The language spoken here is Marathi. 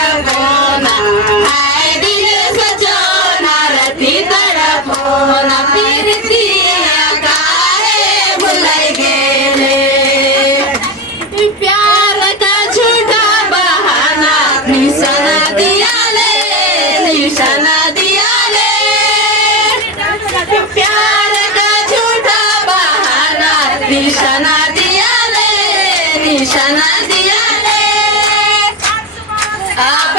तड़पोना, हाय दिल सजोना रति तड़पोना, प्रीतिया काहे भुलाई गेले। प्यार का झूठा बहाना निशाना दिया ले, निशाना दिया ले। प्यार का झूठा बहाना निशाना दिया ले, निशाना दिया ले। आप